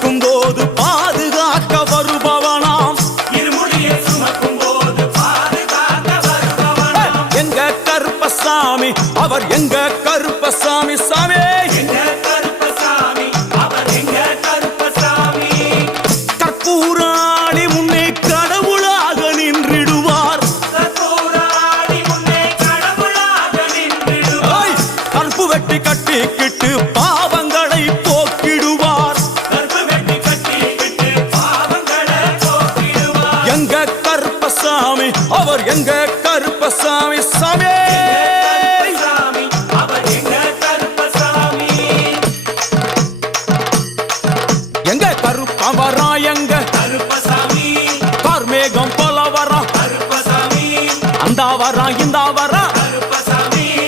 சுமக்கும் போது பாதுகாக்க வருபவனாம். இருமுடியை சுமக்கும் போது பாதுகாக்க வருபவனாம். எங்க கருப்பசாமி அவர் எங்க கருப்பசாமி சாமி. எங்க கருப்பசாமி அவர் எங்க கருப்பசாமி. கற்பூராணி முன்னே கடவுளாக நின்றிடுவார். கற்பூராணி முன்னே கடவுளாக நின்றிடுவார். கற்பு வெட்டி கட்டிக்கிட்டு பாவங்களை போக்கிடுவார். கற்பு வெட்டி கட்டிக்கிட்டு பாவங்களை போக்கிடுவார். எங்க கருப்பசாமி அவர் எங்க கருப்பசாமி சாமி. கருப்பசாமி அவர் எங்க கருப்பசாமி. எங்க கருப்பன் வரா எங்க கருப்பசாமி கார்மேகம் போல வரா. கருப்பசாமி அந்த வரா இந்த வரா